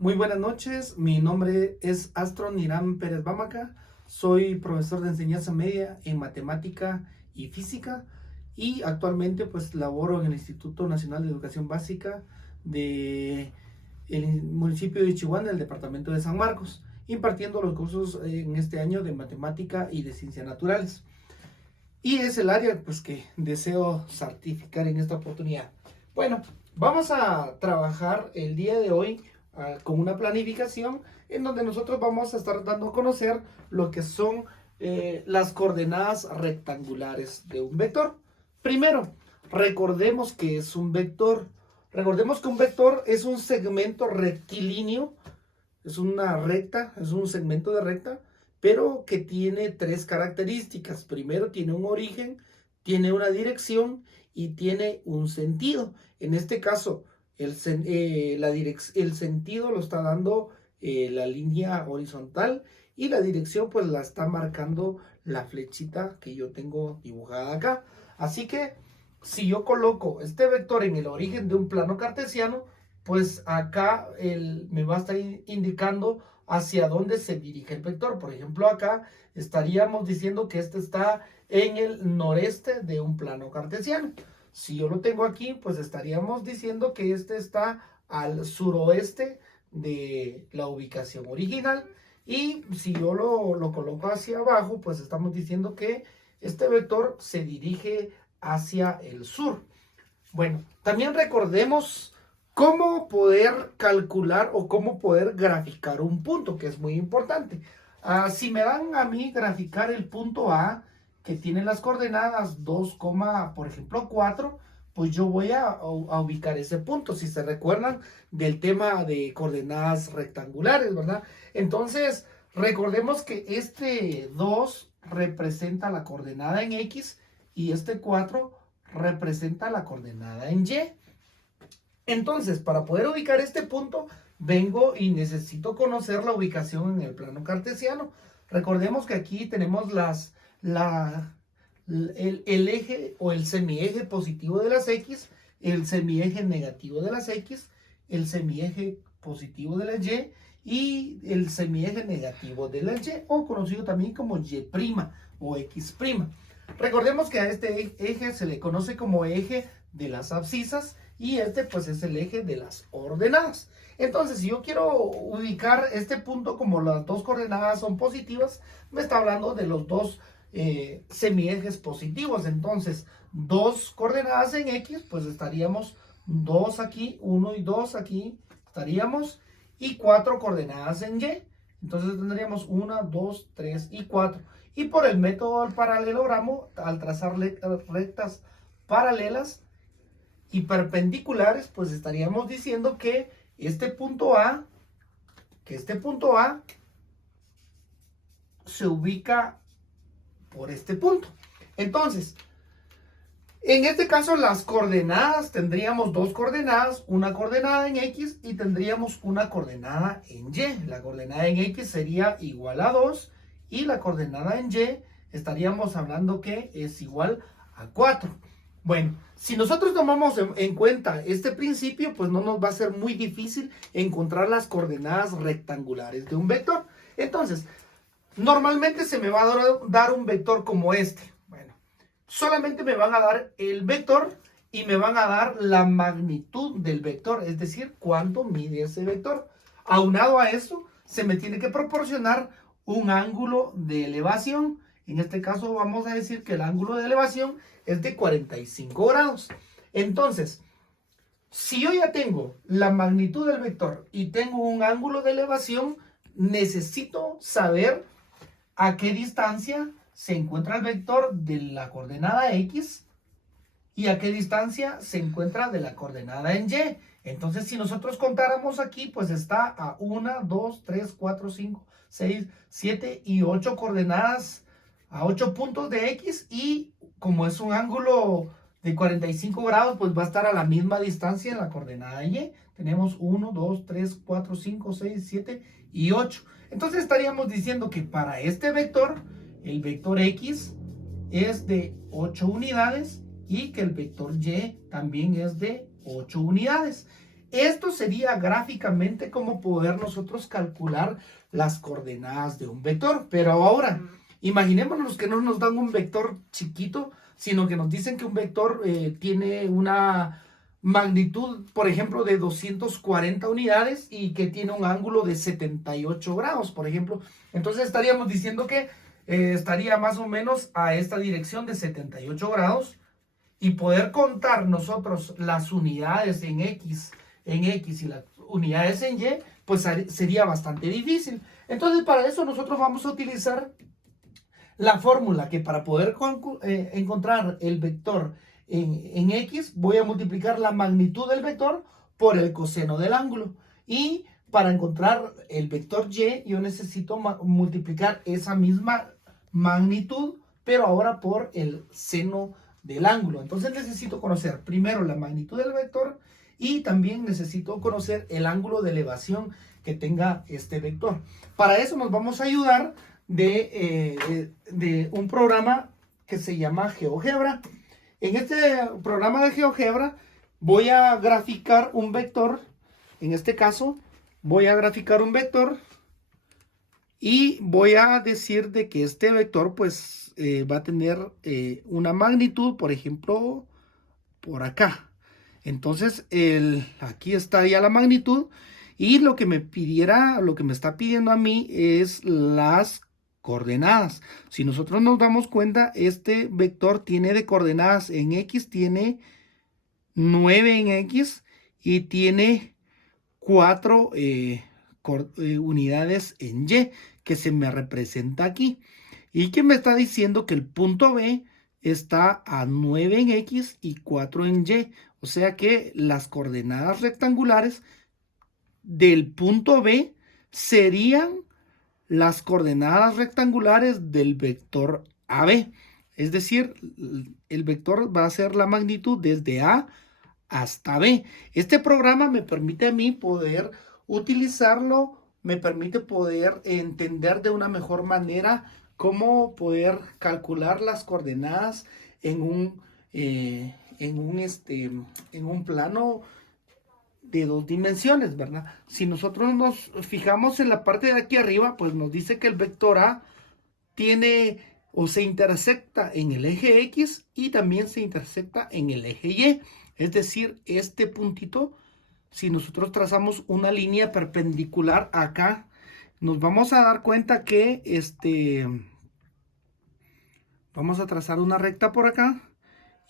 Muy buenas noches, mi nombre es Astron Irán Pérez Bamaca, soy profesor de enseñanza media en matemática y física y actualmente pues laboro en el Instituto Nacional de Educación Básica de el municipio de Chihuahua, del departamento de San Marcos, impartiendo los cursos en este año de matemática y de ciencias naturales. Y es el área pues que deseo certificar en esta oportunidad. Bueno, vamos a trabajar el día de hoy con una planificación en donde nosotros vamos a estar dando a conocer lo que son las coordenadas rectangulares de un vector. Primero, recordemos que es un vector. Recordemos que un vector es un segmento rectilíneo, es una recta, es un segmento de recta, pero que tiene tres características. Primero, tiene un origen, tiene una dirección y tiene un sentido. En este caso, el sentido lo está dando la línea horizontal y la dirección pues la está marcando la flechita que yo tengo dibujada acá. Así que si yo coloco este vector en el origen de un plano cartesiano, pues acá me va a estar indicando hacia dónde se dirige el vector. Por ejemplo, acá estaríamos diciendo que este está en el noreste de un plano cartesiano. Si yo lo tengo aquí, pues estaríamos diciendo que este está al suroeste de la ubicación original. Y si yo lo coloco hacia abajo, pues estamos diciendo que este vector se dirige hacia el sur. Bueno, también recordemos cómo poder calcular o cómo poder graficar un punto, que es muy importante. Si me dan a mí graficar el punto A, que tiene las coordenadas 2, por ejemplo, 4, pues yo voy a ubicar ese punto. Si se recuerdan del tema de coordenadas rectangulares, ¿verdad? Entonces, recordemos que este 2 representa la coordenada en X y este 4 representa la coordenada en Y. Entonces, para poder ubicar este punto, vengo y necesito conocer la ubicación en el plano cartesiano. Recordemos que aquí tenemos el eje o el semieje positivo de las X, el semieje negativo de las X, el semieje positivo de la Y el semieje negativo de la Y, o conocido también como Y' o X'. Recordemos que a este eje se le conoce como eje de las abscisas y este pues es el eje de las ordenadas. Entonces, si yo quiero ubicar este punto como las dos coordenadas son positivas, me está hablando de los dos semiejes positivos. Entonces, dos coordenadas en X, pues estaríamos 2 aquí, 1 y 2 aquí estaríamos, y 4 coordenadas en Y. Entonces tendríamos 1, 2, 3 y 4. Y por el método del paralelogramo, al trazar rectas paralelas y perpendiculares, pues estaríamos diciendo que este punto A se ubica por este punto. Entonces, en este caso las coordenadas, tendríamos dos coordenadas, una coordenada en X y tendríamos una coordenada en Y. La coordenada en X sería igual a 2 y la coordenada en Y estaríamos hablando que es igual a 4. Bueno, si nosotros tomamos en cuenta este principio, pues no nos va a ser muy difícil encontrar las coordenadas rectangulares de un vector. Entonces, normalmente se me va a dar un vector como este. Bueno, solamente me van a dar el vector y me van a dar la magnitud del vector, es decir, cuánto mide ese vector. Aunado a eso, se me tiene que proporcionar un ángulo de elevación. En este caso vamos a decir que el ángulo de elevación es de 45 grados. Entonces, si yo ya tengo la magnitud del vector y tengo un ángulo de elevación, necesito saber a qué distancia se encuentra el vector de la coordenada X y a qué distancia se encuentra de la coordenada en Y. Entonces, si nosotros contáramos aquí, pues está a 1, 2, 3, 4, 5, 6, 7 y 8 coordenadas, a 8 puntos de X, y como es un ángulo de 45 grados, pues va a estar a la misma distancia en la coordenada Y. Tenemos 1, 2, 3, 4, 5, 6, 7 y 8. Entonces estaríamos diciendo que para este vector, el vector X es de 8 unidades y que el vector Y también es de 8 unidades. Esto sería gráficamente como poder nosotros calcular las coordenadas de un vector. Pero ahora, imaginémonos que no nos dan un vector chiquito, sino que nos dicen que un vector tiene una magnitud, por ejemplo, de 240 unidades y que tiene un ángulo de 78 grados, por ejemplo. Entonces estaríamos diciendo que estaría más o menos a esta dirección de 78 grados, y poder contar nosotros las unidades en X y las unidades en Y, pues sería bastante difícil. Entonces para eso nosotros vamos a utilizar la fórmula que para poder encontrar el vector en X, voy a multiplicar la magnitud del vector por el coseno del ángulo. Y para encontrar el vector Y, yo necesito multiplicar esa misma magnitud, pero ahora por el seno del ángulo. Entonces necesito conocer primero la magnitud del vector y también necesito conocer el ángulo de elevación que tenga este vector. Para eso nos vamos a ayudar de un programa que se llama GeoGebra. En este programa de GeoGebra voy a graficar un vector. En este caso voy a graficar un vector y voy a decir de que este vector pues va a tener una magnitud, por ejemplo, por acá. Entonces aquí estaría la magnitud, y lo que me está pidiendo a mí es las coordenadas. Si nosotros nos damos cuenta, este vector tiene de coordenadas en X, tiene 9 en X y tiene 4 unidades en Y, que se me representa aquí, y que me está diciendo que el punto B está a 9 en X y 4 en Y. O sea que las coordenadas rectangulares del punto B serían las coordenadas rectangulares del vector AB. Es decir, el vector va a ser la magnitud desde A hasta B. Este programa me permite a mí poder utilizarlo, me permite poder entender de una mejor manera cómo poder calcular las coordenadas en un plano de 2 dimensiones, ¿verdad? Si nosotros nos fijamos en la parte de aquí arriba, pues nos dice que el vector A tiene o se intersecta en el eje X y también se intersecta en el eje Y. Es decir, este puntito, si nosotros trazamos una línea perpendicular acá, nos vamos a dar cuenta que vamos a trazar una recta por acá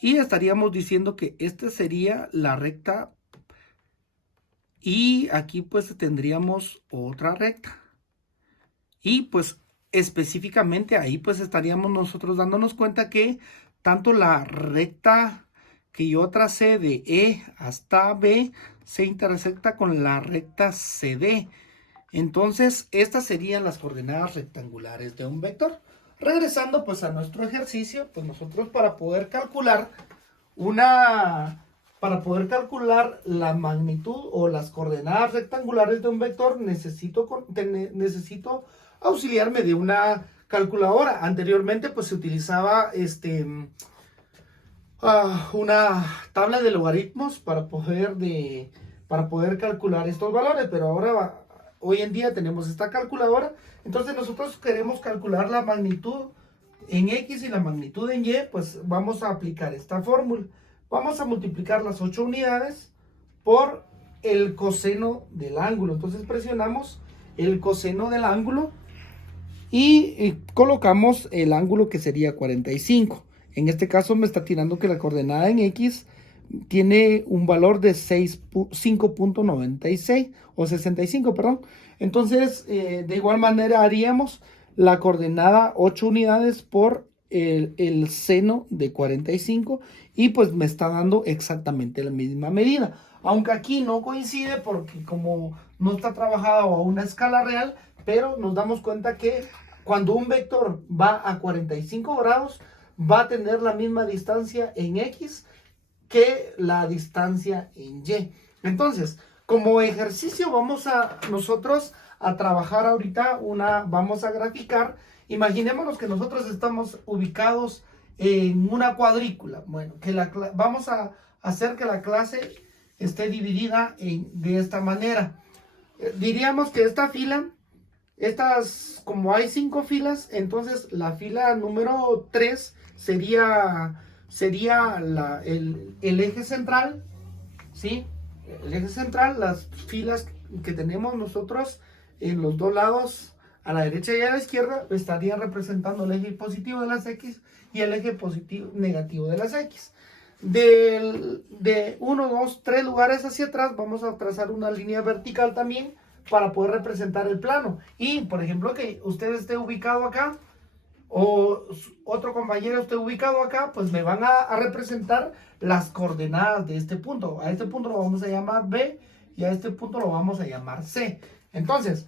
y estaríamos diciendo que esta sería la recta, y aquí pues tendríamos otra recta, y pues específicamente ahí pues estaríamos nosotros dándonos cuenta que tanto la recta que yo tracé de E hasta B se intersecta con la recta CD. Entonces estas serían las coordenadas rectangulares de un vector. Regresando pues a nuestro ejercicio, pues nosotros para poder calcular la magnitud o las coordenadas rectangulares de un vector necesito auxiliarme de una calculadora. Anteriormente pues se utilizaba una tabla de logaritmos para poder calcular estos valores, pero ahora hoy en día tenemos esta calculadora. Entonces nosotros queremos calcular la magnitud en X y la magnitud en Y, pues vamos a aplicar esta fórmula. Vamos a multiplicar las 8 unidades por el coseno del ángulo. Entonces presionamos el coseno del ángulo y colocamos el ángulo, que sería 45. En este caso me está tirando que la coordenada en X tiene un valor de 5.96 o 65, perdón. Entonces, de igual manera haríamos la coordenada 8 unidades por el seno de 45, y pues me está dando exactamente la misma medida. Aunque aquí no coincide porque como no está trabajado a una escala real, pero nos damos cuenta que cuando un vector va a 45 grados, va a tener la misma distancia en X que la distancia en Y. Entonces, como ejercicio vamos nosotros a trabajar ahorita vamos a graficar. Imaginémonos que nosotros estamos ubicados en una cuadrícula. Bueno, vamos a hacer que la clase esté dividida de esta manera. Diríamos que esta fila, como hay 5 filas, entonces la fila número 3 sería el eje central, ¿sí? El eje central, las filas que tenemos nosotros en los dos lados, a la derecha y a la izquierda, estarían representando el eje positivo de las X y el eje negativo de las X. De 1, 2, 3 lugares hacia atrás, vamos a trazar una línea vertical también para poder representar el plano. Y, por ejemplo, que usted esté ubicado acá, o otro compañero esté ubicado acá, pues me van a representar las coordenadas de este punto. A este punto lo vamos a llamar B y a este punto lo vamos a llamar C. Entonces,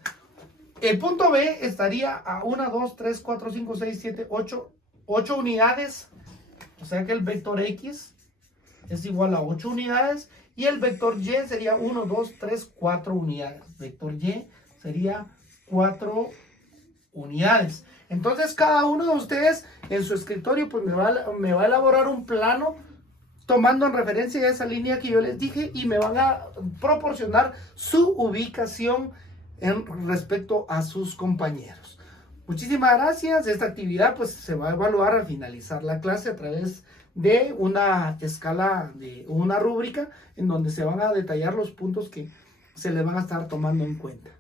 el punto B estaría a 1, 2, 3, 4, 5, 6, 7, 8 unidades. O sea que el vector X es igual a 8 unidades. Y el vector Y sería 1, 2, 3, 4 unidades. Vector Y sería 4 unidades. Entonces cada uno de ustedes en su escritorio pues me va a elaborar un plano tomando en referencia esa línea que yo les dije y me van a proporcionar su ubicación respecto a sus compañeros. Muchísimas gracias. Esta actividad pues se va a evaluar al finalizar la clase a través de una escala, de una rúbrica en donde se van a detallar los puntos que se le van a estar tomando en cuenta.